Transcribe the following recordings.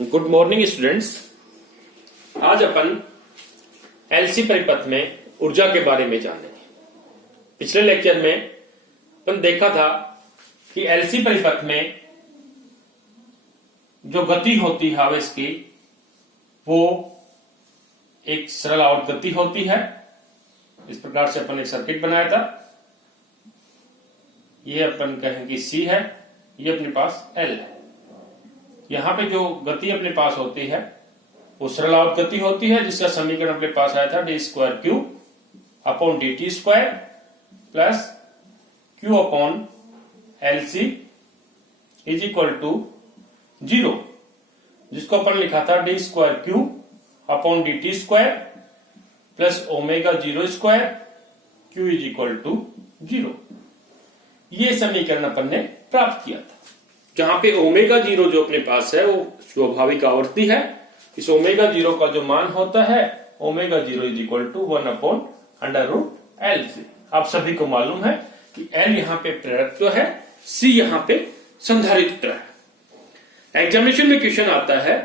Good morning students. आज अपन LC परिपथ में ऊर्जा के बारे में जानेंगे। पिछले लेक्चर में अपन देखा था कि एलसी परिपथ में जो गति होती है आवेश की वो एक सरल आवर्त गति होती है। इस प्रकार से अपन एक सर्किट बनाया था। ये अपन कहेंगे C है, ये अपने पास L है। यहां पे जो गति अपने पास होती है वो सरल आवर्त गति होती है, जिसका समीकरण अपने पास आया था d square Q upon dt square plus q upon L C is equal to 0, जिसको अपन लिखा था d square Q upon dt square plus omega 0 square q is equal to 0। ये समीकरण अपन ने प्राप्त किया था, जहां पे ओमेगा 0 जो अपने पास है वो स्वाभाविक आवर्ती है। इस ओमेगा 0 का जो मान होता है omega 0 is equal to 1 upon under root L C. आप सभी को मालूम है कि L यहां पे प्रेरकत्व है, C यहां पे संधारित्र है। एग्जामिनेशन में क्वेश्चन आता है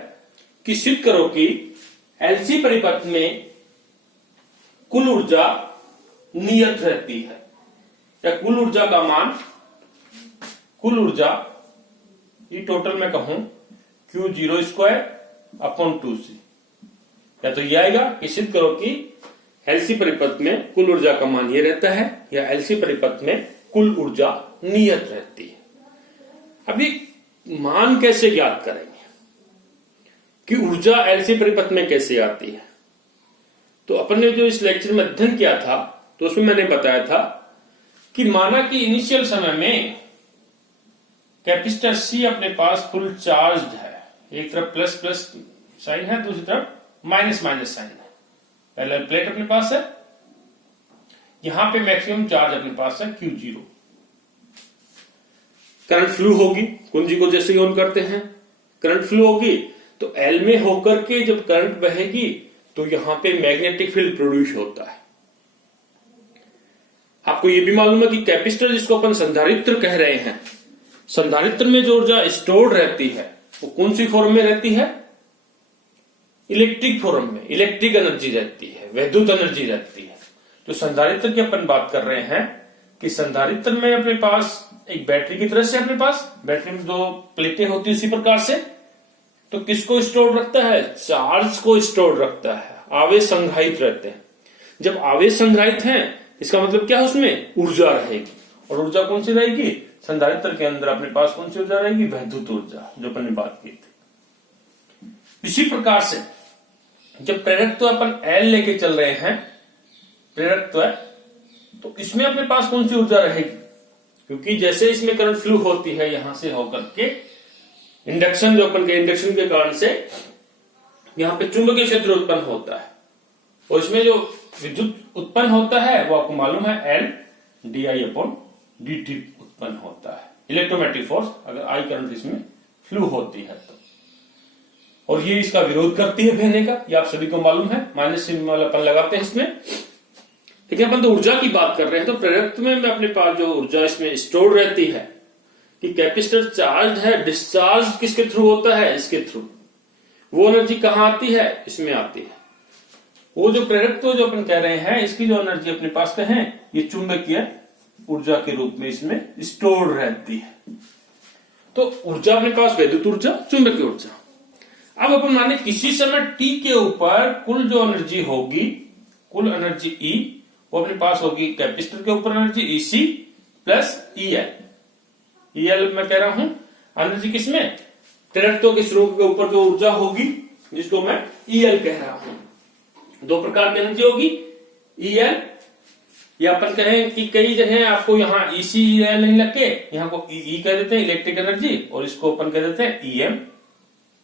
कि सिद्ध करो कि एलसी परिपथ में कुल ऊर्जा नियत रहती है, या कुल ऊर्जा का मान, कुल ऊर्जा ये टोटल में कहूं Q0 स्क्वायर अपॉन 2C, या तो ये आएगा कि सिद्ध करो कि एलसी परिपथ में कुल ऊर्जा का मान ये रहता है, या एलसी परिपथ में कुल ऊर्जा नियत रहती है। अभी मान कैसे ज्ञात करेंगे कि ऊर्जा एलसी परिपथ में कैसे आती है? तो अपन ने जो इस लेक्चर में अध्ययन किया था तो उसमें मैंने बताया था कि माना कि इनिशियल समय में कैपेसिटर C अपने पास फुल चार्ज है, एक तरफ प्लस प्लस साइन है, दूसरी तरफ माइनस माइनस साइन है। पहले प्लेट अपने पास है, यहां पे मैक्सिमम चार्ज अपने पास है Q0। करंट फ्लो होगी, कुंजी को जैसे ही ऑन करते हैं करंट फ्लो होगी, तो L में होकर के जब करंट बहेगी तो यहां पे मैग्नेटिक फील्ड प्रोड्यूस होता है। आपको यह भी मालूम है कि कैपेसिटर जिसको अपन संधारित्र कह रहे हैं, संधारित्र में जो ऊर्जा स्टोर्ड रहती है वो कौन सी फॉर्म में रहती है? इलेक्ट्रिक फॉर्म में, इलेक्ट्रिक एनर्जी रहती है, वैद्युत एनर्जी रहती है। तो संधारित्र की अपन बात कर रहे हैं कि संधारित्र में अपने पास एक बैटरी की तरह से अपने पास बैटरी में दो प्लेटें होती है, उसी प्रकार से तो किसको स्टोर रखता है? चार्ज को स्टोर रखता है, आवेश संग्रहित रहते हैं। जब आवेश संग्रहित है इसका मतलब क्या है? उसमें ऊर्जा रहेगी, और ऊर्जा कौन सी रहेगी? संधारित्र के अंदर अपने पास कौन सी ऊर्जा रहेगी? वैद्युत ऊर्जा, जो अपन ने बात की थी। इसी प्रकार से जब प्रेरकत्व अपन L लेके चल रहे हैं, प्रेरकत्व है, तो इसमें अपने पास कौन सी ऊर्जा रहेगी? क्योंकि जैसे इसमें करंट फ्लो होती है यहां से होकर के इंडक्शन, जो अपन के इंडक्शन के कारण से यहां पे चुंबकीय क्षेत्र उत्पन्न होता है, और इसमें जो विद्युत उत्पन्न होता है वो आपको मालूम है L di अपॉन dt उत्पन्न होता है, इलेक्ट्रोमैग्नेटिक फोर्स, अगर I करंट इसमें फ्लो होती है तो। और ये इसका विरोध करती है बहने का, ये आप सभी को मालूम है, माइनस सिंबल अपन लगाते हैं इसमें। लेकिन अपन तो ऊर्जा की बात कर रहे हैं, तो प्रेरकत्व में अपने पास जो ऊर्जा इसमें स्टोर रहती है कि कैपेसिटर चार्ज है, डिस्चार्ज किसके थ्रू होता है? इसके थ्रू। वो एनर्जी कहां आती है? इसमें आती है। वो जो प्रेरकत्व जो अपन कह रहे हैं, इसकी जो एनर्जी अपने पास है ये चुंबकीय ऊर्जा के रूप में इसमें स्टोर रहती है। तो ऊर्जा अपने पास वैद्युत ऊर्जा, चुंबकीय ऊर्जा। अब अपन माने किसी समय t के ऊपर कुल जो एनर्जी होगी, कुल एनर्जी E, वो अपने पास होगी कैपेसिटर के ऊपर एनर्जी EC प्लस EL मैं कह रहा हूं एनर्जी किसमें? प्रेरकत्व के स्रोत के ऊपर जो ऊर्जा होगी जिसको मैं EL कह रहा हूं। दो प्रकार की एनर्जी होगी, EL, या अपन कहें कि कई जगह आपको यहाँ EC EL नहीं लगे, यहाँ को EE कह देते हैं, इलेक्ट्रिक एनर्जी, और इसको अपन कह देते हैं EM,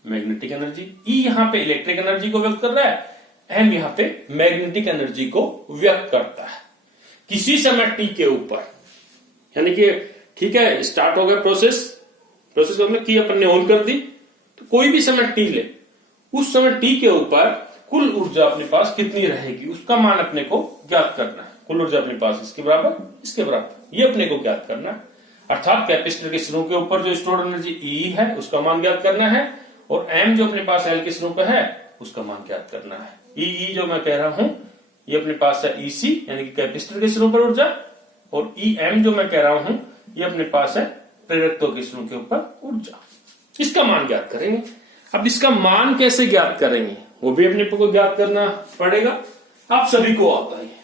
मैग्नेटिक एनर्जी। E यहाँ पे इलेक्ट्रिक एनर्जी को व्यक्त कर रहा है, M यहाँ पे मैग्नेटिक एनर्जी को व्यक्त करता है किसी समय t के ऊपर। यानी कि ठीक है, स्टार्ट हो गया प्रोसेस हमने की, अपन ने ऑन कर दी, तो कोई भी समय t ले, उस समय t के ऊपर कुल ऊर्जा अपने पास कितनी रहेगी उसका मान अपने को ज्ञात करना है। कुल ऊर्जा अपने पास इसके बराबर, इसके बराबर, ये अपने को ज्ञात करना है। अर्थात कैपेसिटर के सिरों के ऊपर जो स्टोर्ड एनर्जी E है उसका मान ज्ञात करना है, और m जो अपने पास L के स्वरूप पे है उसका मान ज्ञात करना है। E जो मैं कह रहा हूं ये अपने पास है EC यानी कि कैपेसिटर के स्वरूप पर ऊर्जा, और EM जो मैं कह रहा हूं ये अपने पास है प्रेरकत्व के स्वरूप के ऊपर ऊर्जा। इसका मान ज्ञात करेंगे। अब इसका मान कैसे ज्ञात करेंगे वो भी अपने को ज्ञात करना पड़ेगा। आप सभी को आता है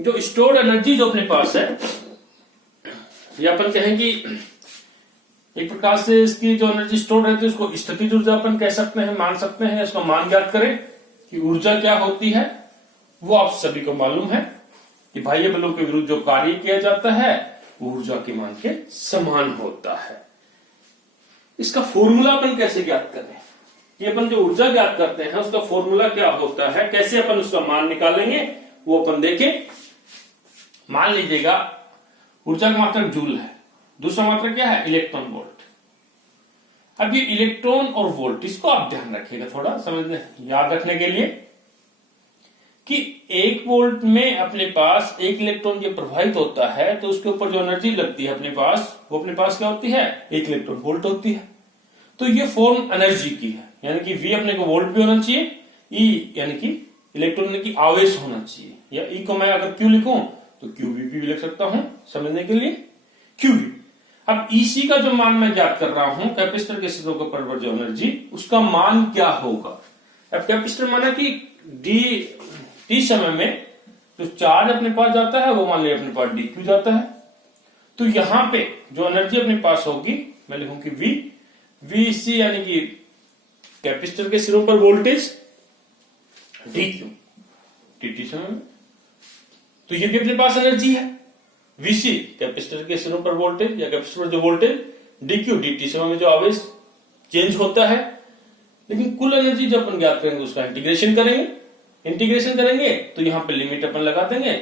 जो स्टोर्ड एनर्जी जो अपने पास है, या अपन कहें कि एक प्रकार से इसकी जो एनर्जी स्टोर रहती है उसको स्थितिज ऊर्जा अपन कह सकते हैं, मान सकते हैं। इसका मान ज्ञात करें कि ऊर्जा क्या होती है वो आप सभी को मालूम है कि बाह्य बलों के विरुद्ध जो कार्य किया जाता है वो ऊर्जा के मान के समान होता है। इसका फॉर्मूला अपन कैसे ज्ञात करें, कि अपन जो ऊर्जा ज्ञात करते हैं उसका फॉर्मूला क्या होता है, कैसे अपन उसका मान निकालेंगे वो अपन देखें। मान लीजिएगा ऊर्जा का मात्रक जूल है, दूसरा मात्रक क्या है इलेक्ट्रॉन वोल्ट। अब ये इलेक्ट्रॉन और वोल्ट इसको आप ध्यान रखिएगा थोड़ा समझने याद रखने के लिए कि 1 वोल्ट में अपने पास 1 इलेक्ट्रॉन जो प्रभावित होता है तो उसके ऊपर जो एनर्जी लगती है अपने पास वो अपने पास क्या होती है 1 इलेक्ट्रॉन वोल्ट होती है। तो ये फॉर्म एनर्जी की है, यानी कि V अपने को वोल्ट भी होना चाहिए, E यानी कि इलेक्ट्रॉन की आवेश होना चाहिए, या E को मैं अगर Q लिखूं तो QV भी लिख सकता हूं समझने के लिए QV। अब EC का जो मान मैं ज्ञात कर रहा हूं कैपेसिटर के सिरों के ऊपर जो एनर्जी उसका मान क्या होगा। अब कैपेसिटर माना कि t समय में जो चार्ज अपने पास जाता है वो मान लिया अपने पास dq जाता है। तो यहां पे जो एनर्जी अपने पास होगी मैं लिखूंगी VC यानी कि कैपेसिटर के सिरों पर वोल्टेज dq dt समय में, तो ये भी अपने पास एनर्जी है। Vc कैपेसिटर के सिरों पर वोल्टेज या कैपेसिटर पर जो वोल्टेज, dq dt समय में जो आवेश चेंज होता है। लेकिन कुल एनर्जी जब अपन ज्ञात करेंगे उसका इंटीग्रेशन करेंगे तो यहां पे लिमिट अपन लगा देंगे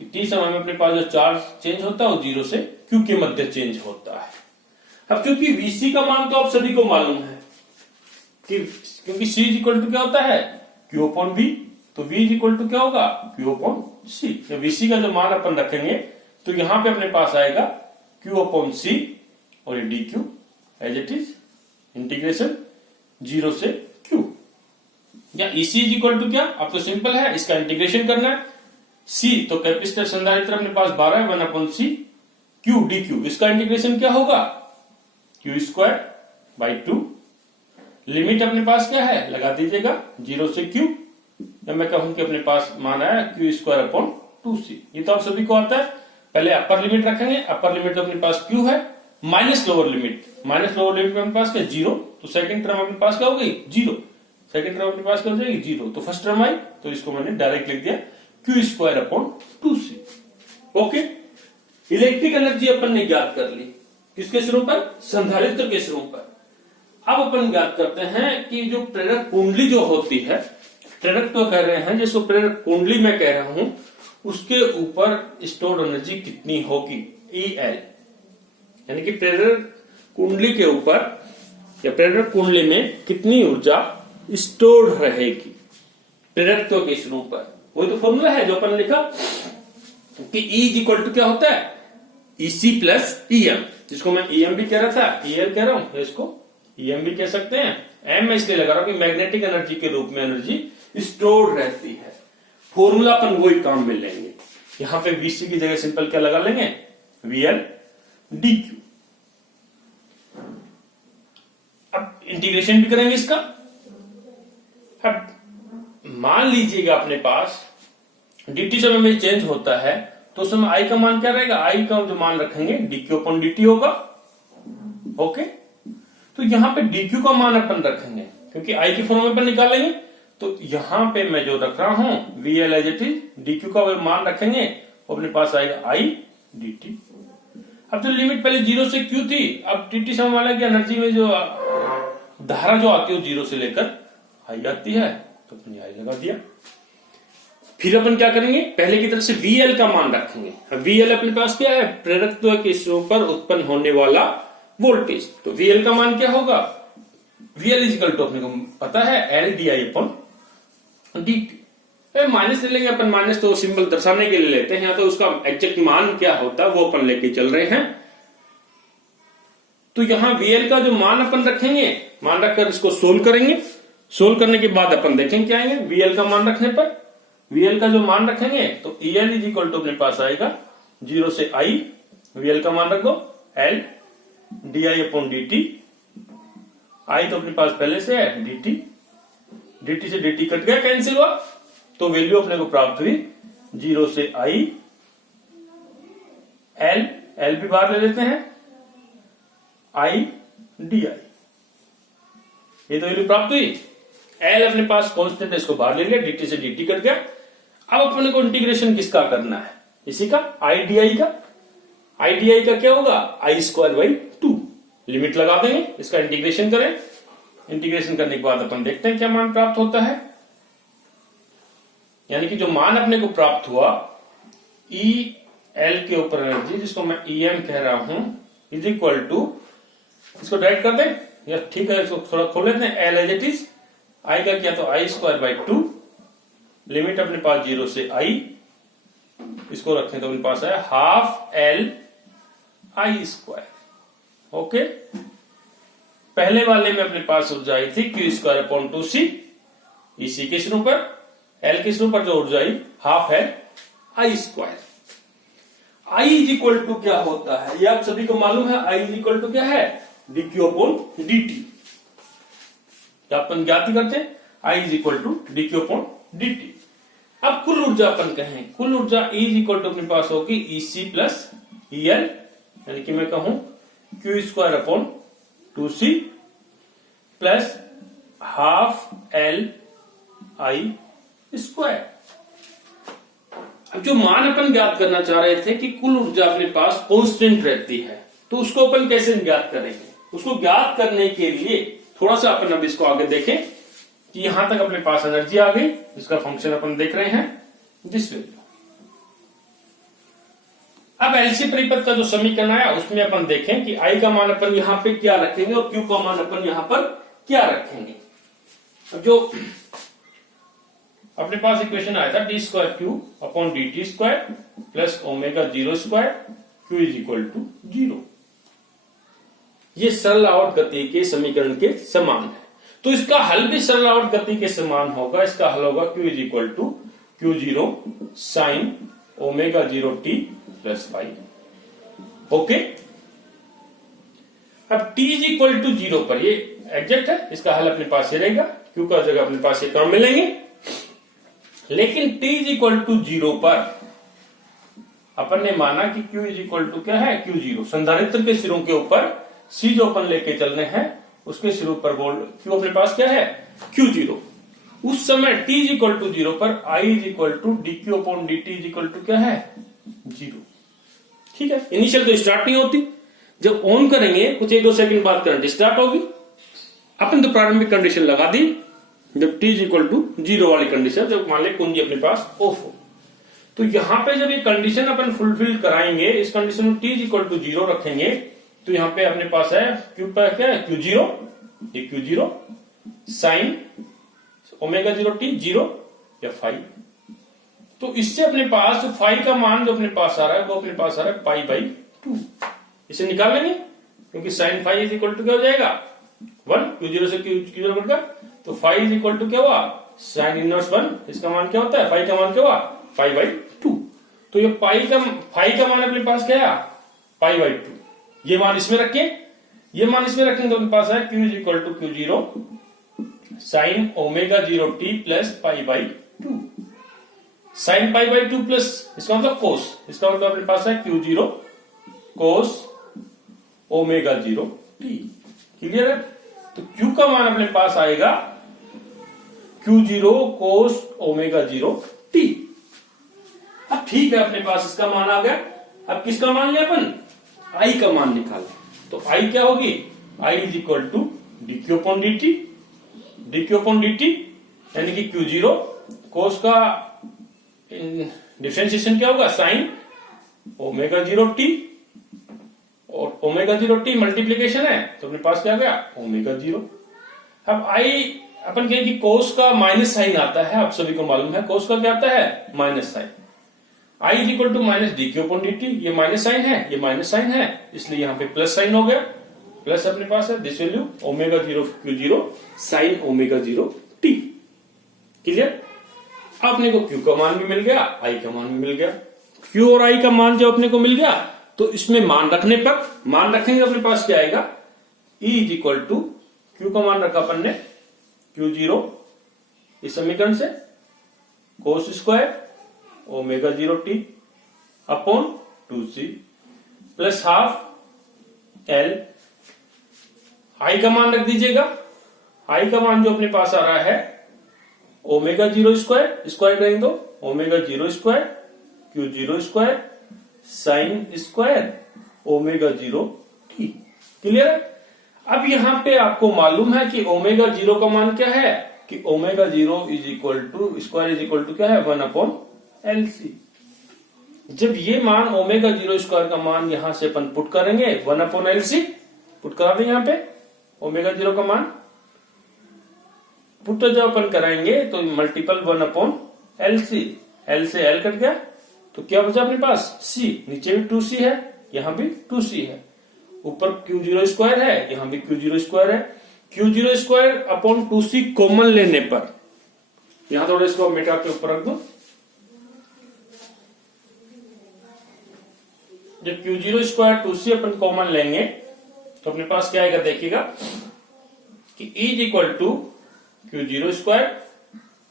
कि t समय में अपने पास जो चार्ज चेंज होता है वो 0 से q के मध्य चेंज होता है। अब क्योंकि Vc का मान तो आप सभी को मालूम है कि क्योंकि C इक्वल टू क्या होता है Q अपॉन V, तो V इक्वल टू क्या होगा Q अपॉन C। तो Vc का जो मान अपन रखेंगे तो यहां पे अपने पास आएगा Q अपॉन C और ये dq as it is integration 0 से Q, या EC इक्वल टू क्या, अब तो सिंपल है इसका इंटीग्रेशन करना है। C तो कैपेसिटर संधारित्र अपने पास 12 है 1 अपॉन C Q dq, इसका इंटीग्रेशन क्या होगा Q स्क्वायर बाई 2। लिमिट अपने पास क्या है लगा दीजिएगा 0 से Q, जब मैं कहूं कि अपने पास मान आया Q स्क्वायर अपॉन 2C। ये तो आप सभी को आता है। पहले अपर लिमिट रखेंगे, अपर लिमिट तो अपने पास Q है माइनस लोअर लिमिट में अपने पास क्या 0, तो सेकंड टर्म अपने पास क्या हो गई 0, सेकंड टर्म अपने पास क्या हो जाएगी 0, तो फर्स्ट टर्म आई तो इसको मैंने डायरेक्ट लिख दिया Q square upon 2C। Okay, electric energy अपन ने ज्ञात कर ली किसके सिरों पर, संधारित्र के सिरों पर। अब अपन ज्ञात करते हैं कि जो प्रेरक कुंडली जो होती है, प्रेरक तो कह रहे हैं जिसको प्रेरक कुंडली मैं कह रहा हूं, उसके ऊपर स्टोर्ड एनर्जी कितनी होगी EL, यानी कि प्रेरक कुंडली के ऊपर या प्रेरक कुंडली में कितनी ऊर्जा स्टोर्ड रहेगी प्रेरकत्व के सिरों पर। वही तो फॉर्मूला है जो अपन लिखा कि E इक्वल टू क्या होता है EC प्लस EM, जिसको मैं EM भी कह रहा था EL कह रहा हूं, इसको EM भी कह सकते हैं। M मैं इसलिए लगा रहा हूं कि मैग्नेटिक एनर्जी के रूप में एनर्जी स्टोर्ड रहती है। फॉर्मूला अपन वही काम में लेंगे, यहां पे Vc की जगह सिंपल क्या लगा लेंगे VL dq। अब इंटीग्रेशन भी करेंगे इसका। अब मान लीजिएगा अपने पास dt समय में चेंज होता है तो उस समय I का मान क्या रहेगा, I का जो मान रखेंगे dq अपॉन dt होगा। ओके, तो यहां पे dq का मान अपन रखेंगे क्योंकि I की फॉर्म में अपन निकालेंगे, तो यहां पे मैं जो रख रहा हूं VL as it is, dq का मान रखेंगे अपने पास आएगा I dt। अब जो लिमिट पहले 0 से Q थी, अब dt समय वाला की एनर्जी में जो धारा जो आती है 0 से लेकर I आती है, तो अपने I लगा दिया। फिर अपन क्या करेंगे, पहले की तरह से VL का मान रखेंगे। अब VL अपने पास क्या है, प्रेरकत्व के सिरों पर उत्पन्न होने वाला वोल्टेज, तो VL का मान क्या होगा, VL इक्वल टू अपने को पता है L di upon dt। Minus ले लेंगे अपन, माइनस तो सिंबल दर्शाने के लिए लेते हैं, यहाँ तो उसका एग्जैक्ट मान क्या होता है वो अपन लेके चल रहे हैं। तो यहां VL का जो मान अपन रखेंगे, मान रखकर इसको सोल्व करेंगे। सोल्व करने के बाद अपन देखेंगे क्या आएंगे। VL का मान रखने पर, VL का जो मान रखेंगे तो EL इज इक्वल टू अपने पास आएगा 0 से I, VL का मान रख दो L di upon dt, I तो अपने पास पहले से है dt, dt से dt कट गया, कैंसिल हुआ, तो वैल्यू अपने को प्राप्त हुई 0 से I L भी बाहर ले लेते हैं I di, ये तो वैल्यू प्राप्त हुई। L अपने पास कांस्टेंट है, इसको बाहर ले लिया, dt से dt कट गया। अब अपने को इंटीग्रेशन किसका करना है, इसी का I di का। I di का क्या होगा, I स्क्वायर बाई 2, लिमिट लगा देंगे, इसका इंटीग्रेशन करें। इंटीग्रेशन करने के बाद अपन देखते हैं क्या मान प्राप्त होता है। यानी कि जो मान अपने को प्राप्त हुआ E L के ऊपर एनर्जी, जिसको मैं EM कह रहा हूं, इज इक्वल टू, इसको डायरेक्ट कर दें या ठीक है, इसको थोड़ा खोल लेते हैं। L as it is, I का क्या तो I स्क्वायर बाई 2, लिमिट अपने पास 0 से I, इसको रखें तो अपने पास है half L I square. Okay, पहले वाले में अपने पास ऊर्जा आई थी Q स्क्वायर अपॉन 2C, इसी किस रूप पर, L किस रूप पर जो ऊर्जा आई हाफ है I square. I is equal to क्या होता है, ये आप सभी को मालूम है। I इज इक्वल टू क्या है, dq अपॉन dt, अपन ज्ञात करते हैं I is equal to dq upon dt। अब कुल ऊर्जा अपन कहें, कुल ऊर्जा E इज इक्वल टू अपने पास होगी EC प्लस EL, यानी कि मैं कहूं Q square upon 2C plus half L I square. अब जो मान अपन ज्ञात करना चाह रहे थे कि कुल ऊर्जा अपने पास कांस्टेंट रहती है, तो उसको अपन कैसे ज्ञात करेंगे। उसको ज्ञात करने के लिए थोड़ा सा अपन अब इसको आगे देखें कि यहां तक अपने पास एनर्जी आ गई, इसका फंक्शन अपन देख रहे हैं दिस वैल्यू। अब एलसी परिपथ का जो समीकरण आया उसमें अपन देखें कि I का मान अपन यहां पे क्या रखेंगे और Q का मान अपन यहां पर क्या रखेंगे। अब जो अपने पास इक्वेशन आया था D square Q upon dt square plus omega 0 square Q is equal to 0, ये सरल आवर्त गति के समीकरण के समान है। तो इसका हल भी सरल आवर्त गति के समान होगा। इसका हल होगा Q is equal to Q0 sine omega 0 t plus 5। Okay, अब t इज इक्वल टू 0 पर, ये एग्जैक्ट है, इसका हल अपने पास ये रहेगा, Q का जगह अपने पास ये टर्म मिलेंगे। लेकिन t इज इक्वल टू 0 पर अपन ने माना कि Q इज इक्वल टू क्या है, Q0, संधारित्र के सिरों के ऊपर C जो अपन लेके चल रहे हैं उसके सिरों पर बोल Q अपने पास क्या है Q0। उस समय t इज इक्वल टू 0 पर I is equal to dq upon dt is equal to क्या है 0। ठीक है, इनिशियल तो स्टार्ट नहीं होती, जब ऑन करेंगे कुछ 1-2 सेकंड बाद करंट स्टार्ट होगी। अपन तो प्रारंभिक कंडीशन लगा दी जब t इज इक्वल टू 0 वाली कंडीशन, जब मान ले कुंजी अपने पास ऑफ हो। तो यहां पे जब ये कंडीशन अपन फुलफिल कराएंगे, इस कंडीशन में t इज इक्वल टू 0 रखेंगे, तो यहां पे अपने पास है Q पर क्या है Q0, ये Q0 साइन ओमेगा 0 t 0 या 5। तो इससे अपने पास जो फाई का मान जो अपने पास आ रहा है वो अपने पास आ रहा है पाई बाई 2। इसे निकाल लेंगे क्योंकि sine phi is equal to क्या हो जाएगा 1, Q0 से Q0 कट गया, तो फाई इज इक्वल टू क्या हुआ साइन इनवर्स 1। इसका मान क्या होता है, फाई का मान क्या हुआ पाई बाई 2। तो ये फाई का मान अपने पास क्या है पाई बाई 2। ये मान इसमें रखें, ये मान इसमें रखेंगे तो अपने पास है Q is equal to Q0 sine omega 0 t plus pi by 2। Sine pi by 2 plus इसका मतलब कोस, इसका मतलब अपने पास है Q0 कोस ओमेगा 0 t। क्लियर है, तो Q का मान अपने पास आएगा Q0 कोस ओमेगा 0 t। अब ठीक है, अपने पास इसका मान आ गया। अब किसका मान लिया अपन, I का मान निकालें, तो I क्या होगी I is equal to dq upon dt, dq upon dt यानी कि Q0 कोस का डिफरेंशिएशन क्या होगा साइन ओमेगा 0 t, और ओमेगा 0 t मल्टीप्लीकेशन है तो अपने पास क्या आ गया ओमेगा 0। अब I अपन कहें कि कोस का माइनस साइन आता है, आप सभी को मालूम है कोस का क्या आता है minus sine. I is equal to minus D Q upon D T, ये माइनस साइन है ये माइनस साइन है, इसलिए यहां पे प्लस साइन हो गया। प्लस अपने पास है this value omega 0 Q 0 sign omega 0 T. Clear? अपने को क्यू का मान भी मिल गया, आई का मान भी मिल गया। क्यू और आई का मान जब अपने को मिल गया तो इसमें मान रखने पर, मान रखेंगे अपने पास क्या आएगा, E is equal to Q का मान रखा अपन ने क्यू 0 इस समीकरण से cos square omega 0 T upon 2c plus half L. I का मान रख दीजिएगा, आई का मान जो अपने पास आ रहा है ओमेगा 0 स्क्वायर, स्क्वायर करेंगे तो omega 0 square Q 0 square sine square omega 0 T. Clear है? अब यहां पे आपको मालूम है कि ओमेगा 0 का मान क्या है, कि omega 0 is equal to square is equal to क्या है 1 अपॉन LC। जब ये मान ओमेगा 0 स्क्वायर का मान यहां से अपन पुट करेंगे 1 अपॉन LC, पुट करा दें यहां पे ओमेगा 0 का मान पुट जब अपन कराएंगे तो मल्टीपल 1 अपॉन LC, L से L कट गया तो क्या बचा अपने पास C, नीचे भी 2C है यहां भी 2C है, ऊपर Q0 स्क्वायर है यहां भी Q0 स्क्वायर है। Q0 square upon 2C common लेने पर यहां थोड़ा इसको मिटा के ऊपर रख दो। जब Q0 स्क्वायर 2C अपन कॉमन लेंगे तो अपने पास क्या आएगा देखिएगा कि E is equal to Q0 square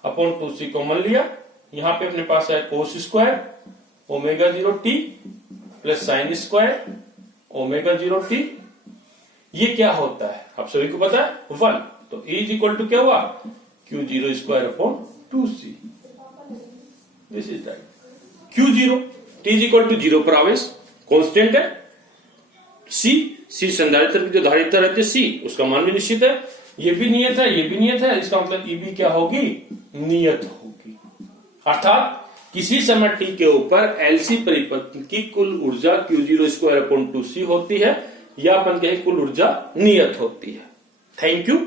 upon 2C common लिया, यहां पे अपने पास है cos square omega 0 T plus sine square omega 0 T. ये क्या होता है आप सभी को पता है 1, तो E इज इक्वल टू क्या हुआ Q0 square upon 2C। This is right. Q0 T is equal to 0 पर आवेश कांस्टेंट है, C संधारित्र की जो धारिता रहती है C उसका मान भी निश्चित है, ये भी नियत है ये भी नियत है, इसका मतलब E भी क्या होगी नियत होगी। अर्थात किसी समय t के ऊपर LC परिपथ की कुल ऊर्जा Q0 स्क्वायर अपॉन 2C होती है या अपन कहें कुल ऊर्जा नियत होती है। Thank you.